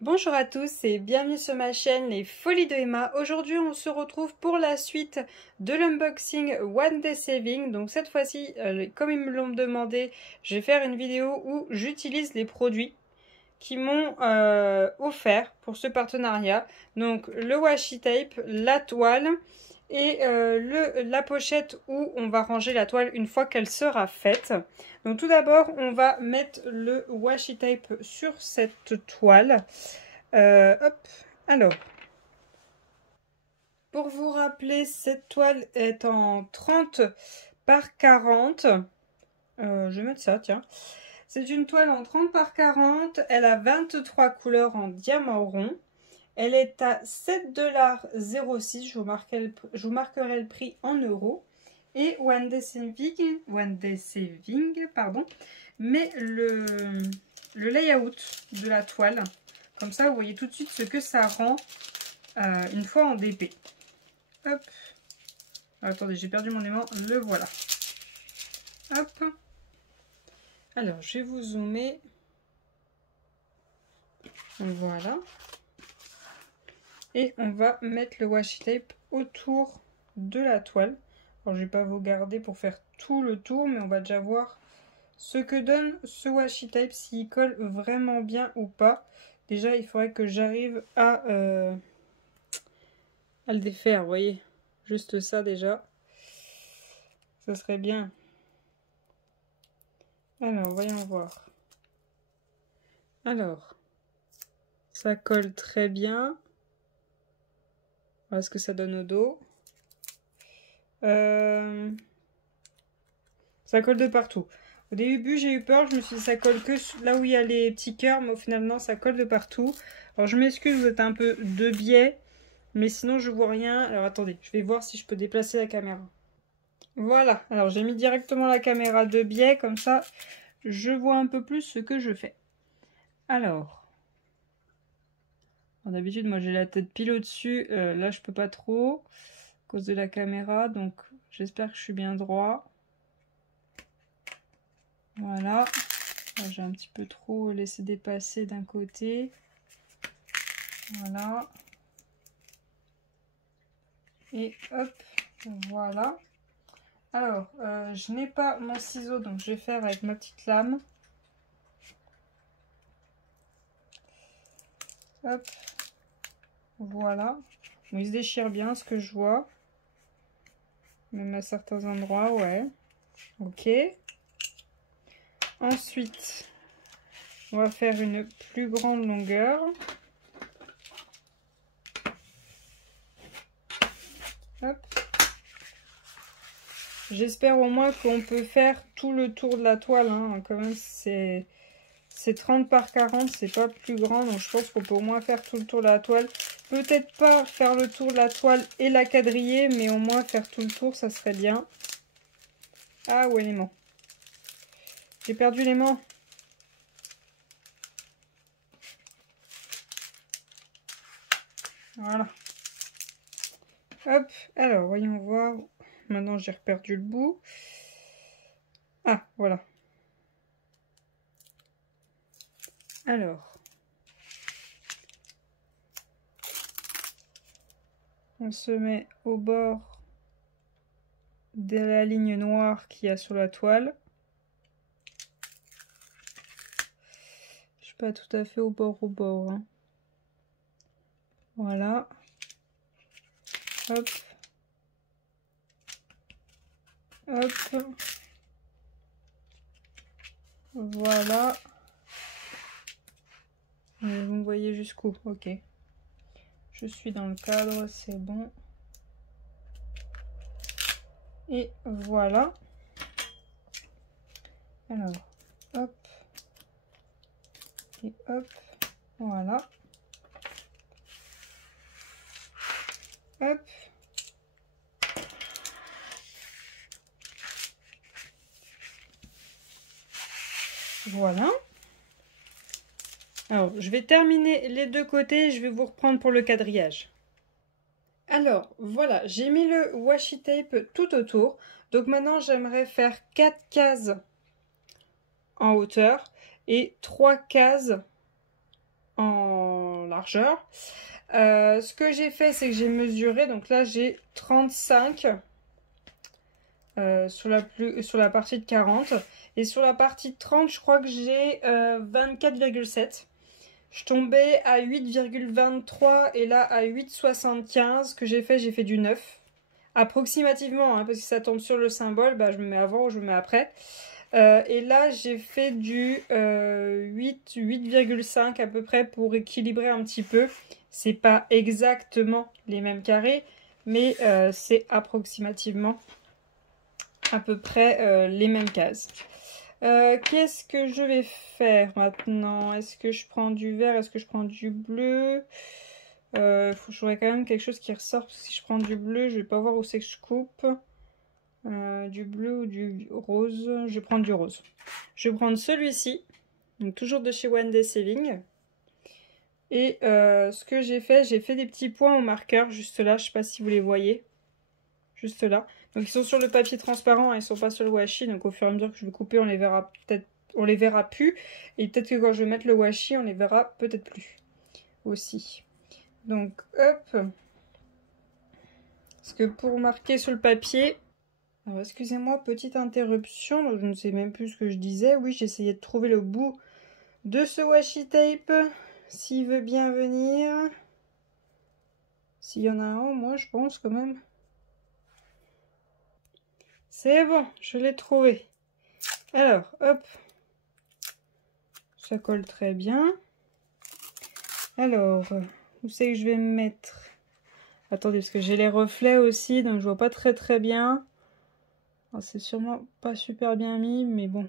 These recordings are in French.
Bonjour à tous et bienvenue sur ma chaîne Les Folies de Emma. Aujourd'hui on se retrouve pour la suite de l'unboxing One Day Saving. Donc cette fois-ci, comme ils me l'ont demandé, je vais faire une vidéo où j'utilise les produits qui m'ont offert pour ce partenariat. Donc le washi tape, la toile et la pochette où on va ranger la toile une fois qu'elle sera faite. Donc tout d'abord on va mettre le washi tape sur cette toile. Hop, alors pour vous rappeler, cette toile est en 30 par 40. Je vais mettre ça, tiens. C'est une toile en 30 par 40. Elle a 23 couleurs en diamant rond. Elle est à 7,06 $. Je vous marquerai le prix en euros. Et One Day Saving, pardon, mais le layout de la toile. Comme ça, vous voyez tout de suite ce que ça rend une fois en DP. Hop. Attendez, j'ai perdu mon aimant. Le voilà. Hop. Alors, je vais vous zoomer. Voilà. Et on va mettre le washi tape autour de la toile. Alors, je ne vais pas vous garder pour faire tout le tour, mais on va déjà voir ce que donne ce washi tape, s'il colle vraiment bien ou pas. Déjà, il faudrait que j'arrive à le défaire, vous voyez. Juste ça, déjà. Ça serait bien. Alors, voyons voir. Alors, ça colle très bien. Voilà ce que ça donne au dos. Ça colle de partout. Au début, j'ai eu peur. Je me suis dit, ça colle que là où il y a les petits cœurs. Mais au final, non, ça colle de partout. Alors, je m'excuse, vous êtes un peu de biais. Mais sinon, je vois rien. Alors, attendez, je vais voir si je peux déplacer la caméra. Voilà. Alors, j'ai mis directement la caméra de biais. Comme ça, je vois un peu plus ce que je fais. Alors, d'habitude, moi, j'ai la tête pile au-dessus. Là, je peux pas trop à cause de la caméra. Donc, j'espère que je suis bien droit. Voilà. J'ai un petit peu trop laissé dépasser d'un côté. Voilà. Et hop, voilà. Alors, je n'ai pas mon ciseau, donc je vais faire avec ma petite lame. Hop. Voilà. Bon, il se déchire bien, ce que je vois. Même à certains endroits, ouais. Ok. Ensuite, on va faire une plus grande longueur. Hop. J'espère au moins qu'on peut faire tout le tour de la toile. Hein. Quand même, c'est 30 par 40, c'est pas plus grand. Donc je pense qu'on peut au moins faire tout le tour de la toile. Peut-être pas faire le tour de la toile et la quadriller, mais au moins faire tout le tour, ça serait bien. Ah ouais, l'aimant. J'ai perdu l'aimant. Voilà. Hop, alors voyons voir. Maintenant j'ai reperdu le bout. Ah, voilà. Alors. On se met au bord de la ligne noire qu'il y a sur la toile. Je suis pas tout à fait au bord. Hein. Voilà. Hop. Hop. Voilà. Vous me voyez jusqu'où? Ok. Je suis dans le cadre, c'est bon. Et voilà. Alors, hop. Et hop. Voilà. Hop. Voilà. Alors, je vais terminer les deux côtés, je vais vous reprendre pour le quadrillage. Alors, voilà, j'ai mis le washi tape tout autour. Donc maintenant, j'aimerais faire 4 cases en hauteur et 3 cases en largeur. Ce que j'ai fait, c'est que j'ai mesuré. Donc là, j'ai 35 sur la partie de 40. Et sur la partie de 30, je crois que j'ai 24,7. Je tombais à 8,23 et là à 8,75. Ce que j'ai fait du 9. Approximativement, hein, parce que ça tombe sur le symbole, bah, je me mets avant ou je me mets après. Et là, j'ai fait du 8,5 à peu près pour équilibrer un petit peu. C'est pas exactement les mêmes carrés, mais c'est approximativement à peu près les mêmes cases. Qu'est-ce que je vais faire maintenant? Est-ce que je prends du vert? Est-ce que je prends du bleu? J'aurais quand même quelque chose qui ressort. Parce que si je prends du bleu, je vais pas voir où c'est que je coupe. Du bleu ou du rose. Je vais prendre du rose. Je vais prendre celui-ci. Donc toujours de chez One Day Saving. Et ce que j'ai fait des petits points au marqueur juste là. Je sais pas si vous les voyez. Juste là. Donc ils sont sur le papier transparent, hein, ils sont pas sur le washi. Donc au fur et à mesure que je vais couper, on les verra peut-être, on les verra plus. Et peut-être que quand je vais mettre le washi, on les verra peut-être plus aussi. Donc hop. Parce que pour marquer sur le papier, alors excusez-moi, petite interruption, donc je ne sais même plus ce que je disais. Oui, j'essayais de trouver le bout de ce washi tape, s'il veut bien venir. S'il y en a un, moi je pense quand même. C'est bon, je l'ai trouvé. Alors, hop. Ça colle très bien. Alors, où c'est que je vais me mettre? Attendez, parce que j'ai les reflets aussi, donc je vois pas très bien. C'est sûrement pas super bien mis, mais bon.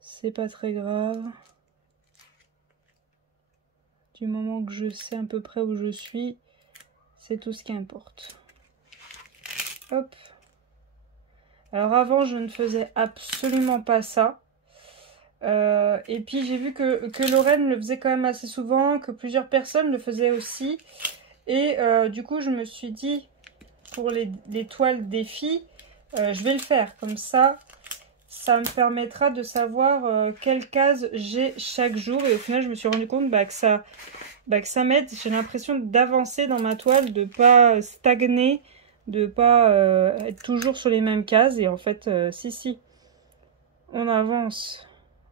C'est pas très grave. Du moment que je sais à peu près où je suis, c'est tout ce qui importe. Hop. Alors avant, je ne faisais absolument pas ça. Et puis j'ai vu que Lorraine le faisait quand même assez souvent, que plusieurs personnes le faisaient aussi. Et du coup, je me suis dit, pour les toiles des filles, je vais le faire. Comme ça me permettra de savoir quelle case j'ai chaque jour. Et au final, je me suis rendu compte que ça m'aide. J'ai l'impression d'avancer dans ma toile, de pas stagner, de pas être toujours sur les mêmes cases. Et en fait, si, on avance.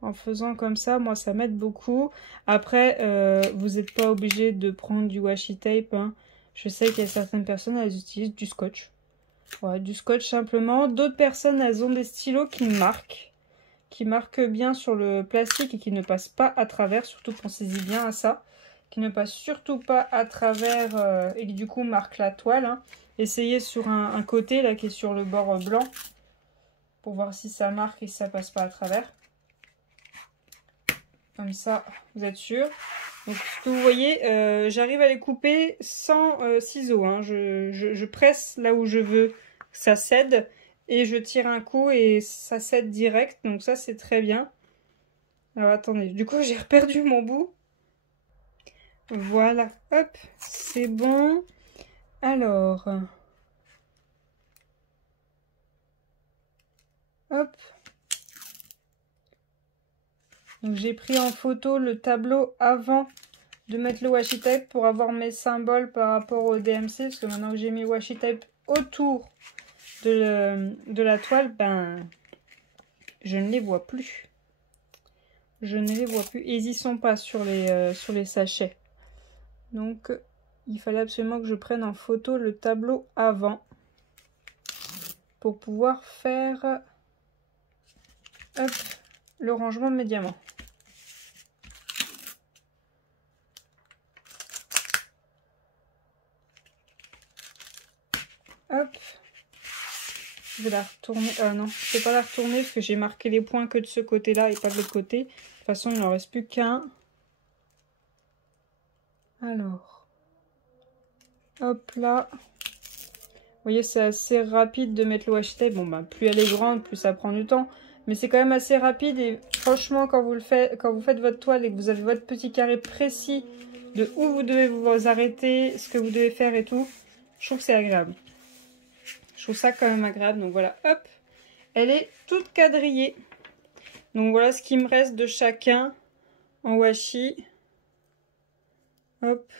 En faisant comme ça, moi, ça m'aide beaucoup. Après, vous n'êtes pas obligé de prendre du washi tape, hein. Je sais qu'il y a certaines personnes, elles utilisent du scotch. Ouais, du scotch simplement. D'autres personnes, elles ont des stylos qui marquent bien sur le plastique et qui ne passent pas à travers. Surtout, pensez-y bien à ça. Qui ne passent surtout pas à travers et qui du coup marquent la toile, hein. Essayez sur un côté, là, qui est sur le bord blanc, pour voir si ça marque et si ça passe pas à travers. Comme ça, vous êtes sûr. Donc, ce que vous voyez, j'arrive à les couper sans ciseaux, hein. Je presse là où je veux que ça cède. Et je tire un coup et ça cède direct. Donc ça, c'est très bien. Alors, attendez. Du coup, j'ai reperdu mon bout. Voilà. Hop. C'est bon. Alors. Hop. Donc j'ai pris en photo le tableau avant de mettre le washi tape pour avoir mes symboles par rapport au DMC. Parce que maintenant que j'ai mis le washi tape autour de la toile, ben je ne les vois plus. Je ne les vois plus. Et ils y sont pas sur les sachets. Donc il fallait absolument que je prenne en photo le tableau avant pour pouvoir faire hop, le rangement de mes diamants. Hop. Je vais la retourner. Non, je ne vais pas la retourner parce que j'ai marqué les points que de ce côté-là et pas de l'autre côté. De toute façon, il n'en reste plus qu'un. Alors. Hop là. Vous voyez, c'est assez rapide de mettre le washi tape. Bon, bah, plus elle est grande, plus ça prend du temps. Mais c'est quand même assez rapide. Et franchement, quand vous faites votre toile et que vous avez votre petit carré précis de où vous devez vous arrêter, ce que vous devez faire et tout, je trouve que c'est agréable. Je trouve ça quand même agréable. Donc voilà, hop. Elle est toute quadrillée. Donc voilà ce qui me reste de chacun en washi. Hop,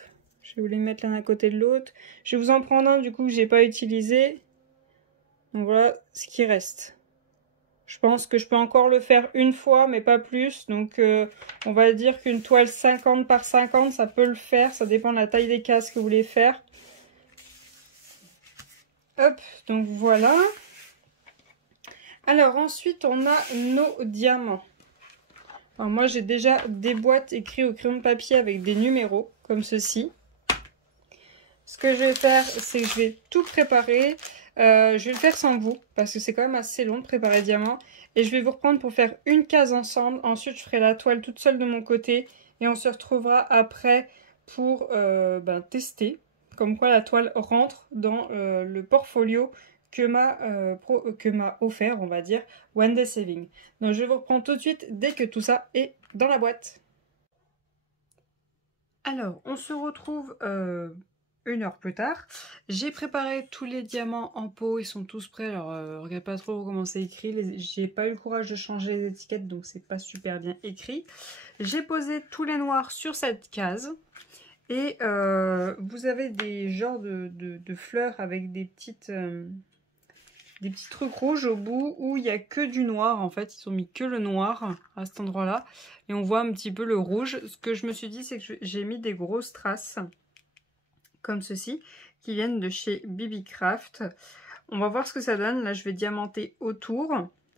je vais vous les mettre l'un à côté de l'autre. Je vais vous en prendre un du coup que j'ai pas utilisé. Donc voilà ce qui reste. Je pense que je peux encore le faire une fois, mais pas plus. Donc on va dire qu'une toile 50 par 50, ça peut le faire. Ça dépend de la taille des cases que vous voulez faire. Hop, donc voilà. Alors ensuite, on a nos diamants. Alors moi, j'ai déjà des boîtes écrites au crayon de papier avec des numéros, comme ceci. Ce que je vais faire, c'est que je vais tout préparer. Je vais le faire sans vous, parce que c'est quand même assez long de préparer diamant. Et je vais vous reprendre pour faire une case ensemble. Ensuite, je ferai la toile toute seule de mon côté. Et on se retrouvera après pour tester. Comme quoi la toile rentre dans le portfolio que m'a offert, on va dire, One Day Saving. Donc je vais vous reprendre tout de suite dès que tout ça est dans la boîte. Alors, on se retrouve... une heure plus tard. J'ai préparé tous les diamants en pot, ils sont tous prêts. Alors regardez pas trop comment c'est écrit, j'ai pas eu le courage de changer les étiquettes, donc c'est pas super bien écrit. J'ai posé tous les noirs sur cette case et vous avez des genres de fleurs avec des petits trucs rouges au bout où il n'y a que du noir. En fait, ils ont mis que le noir à cet endroit là et on voit un petit peu le rouge. Ce que je me suis dit, c'est que j'ai mis des grosses traces comme ceci, qui viennent de chez BB Craft. On va voir ce que ça donne. Là, je vais diamanter autour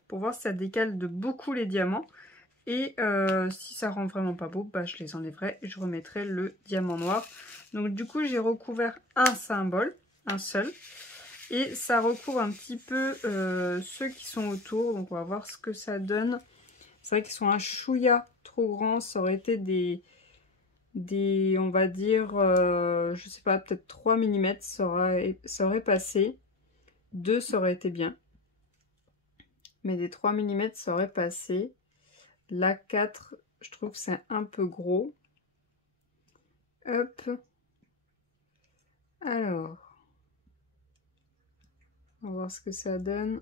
pour voir si ça décale de beaucoup les diamants. Et si ça rend vraiment pas beau, bah, je les enlèverai et je remettrai le diamant noir. Donc du coup, j'ai recouvert un symbole, un seul. Et ça recouvre un petit peu ceux qui sont autour. Donc on va voir ce que ça donne. C'est vrai qu'ils sont un chouïa trop grands. Ça aurait été on va dire, je sais pas, peut-être 3 mm, ça aurait passé. 2, ça aurait été bien. Mais des 3 mm, ça aurait passé. Là, 4, je trouve que c'est un peu gros. Hop. Alors, on va voir ce que ça donne.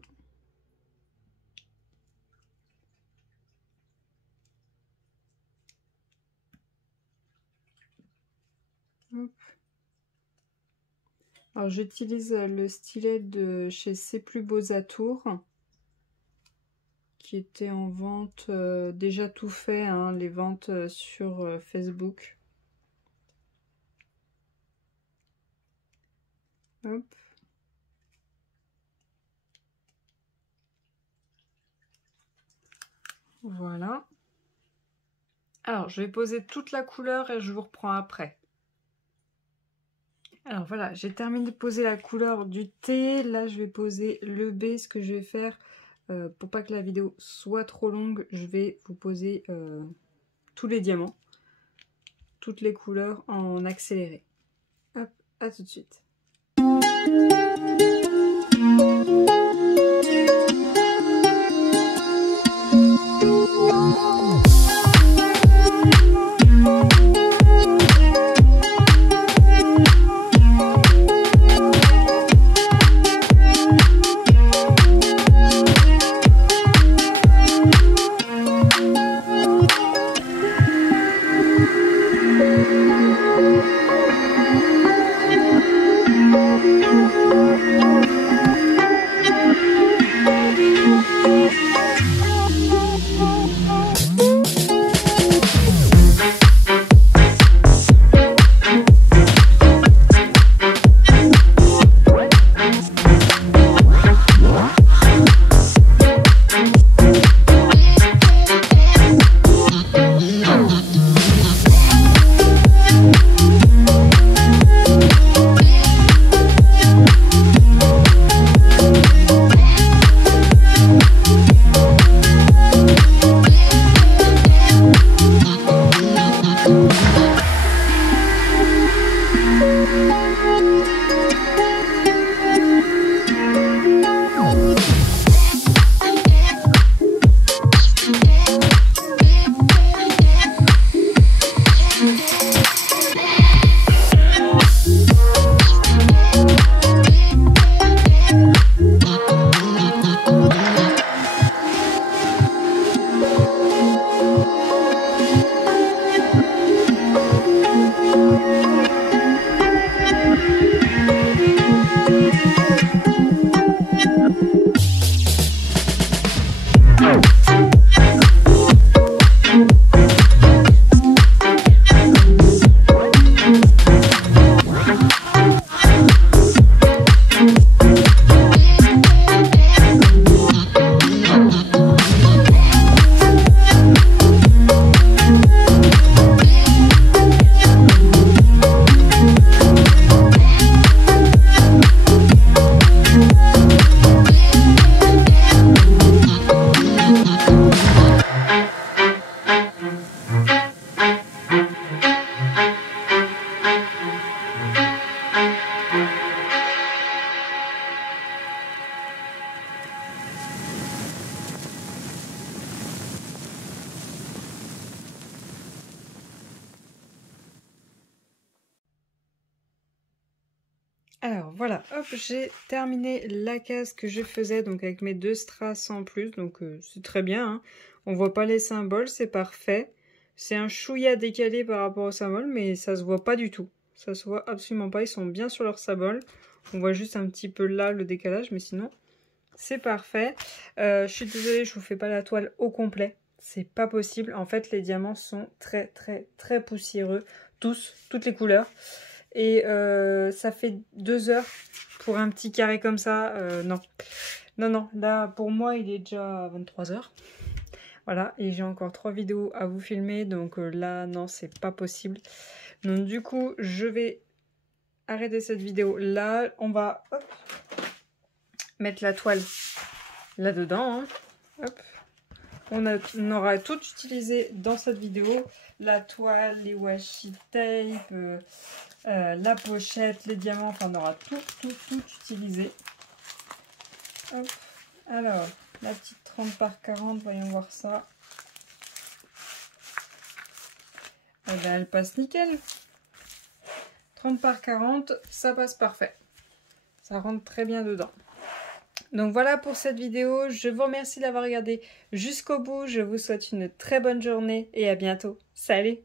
Hop. Alors j'utilise le stylet de chez C'est Plus Beaux Atours qui était en vente, déjà tout fait, hein, les ventes sur Facebook. Hop. Voilà. Alors je vais poser toute la couleur et je vous reprends après. Alors voilà, j'ai terminé de poser la couleur du thé. Là, je vais poser le B. Ce que je vais faire, pour pas que la vidéo soit trop longue, je vais vous poser tous les diamants, toutes les couleurs en accéléré. Hop, à tout de suite. Alors voilà, hop, j'ai terminé la case que je faisais donc avec mes 2 strass en plus, donc c'est très bien, hein. On voit pas les symboles, c'est parfait. C'est un chouïa décalé par rapport aux symboles, mais ça se voit pas du tout. Ça se voit absolument pas, ils sont bien sur leurs symboles. On voit juste un petit peu là le décalage, mais sinon c'est parfait. Je suis désolée, je vous fais pas la toile au complet. C'est pas possible. En fait, les diamants sont très très très poussiéreux. Toutes les couleurs. Et ça fait 2 heures pour un petit carré comme ça. Non. Non, non. Là, pour moi, il est déjà 23 heures. Voilà. Et j'ai encore 3 vidéos à vous filmer. Donc là, non, c'est pas possible. Donc du coup, je vais arrêter cette vidéo là. On va mettre la toile là-dedans. Hein. Hop. On aura tout utilisé dans cette vidéo. La toile, les washi tape, la pochette, les diamants. Enfin, on aura tout utilisé. Hop. Alors, la petite 30 par 40, voyons voir ça. Eh ben, elle passe nickel. 30 par 40, ça passe parfait. Ça rentre très bien dedans. Donc voilà pour cette vidéo, je vous remercie d'avoir regardé jusqu'au bout, je vous souhaite une très bonne journée et à bientôt. Salut!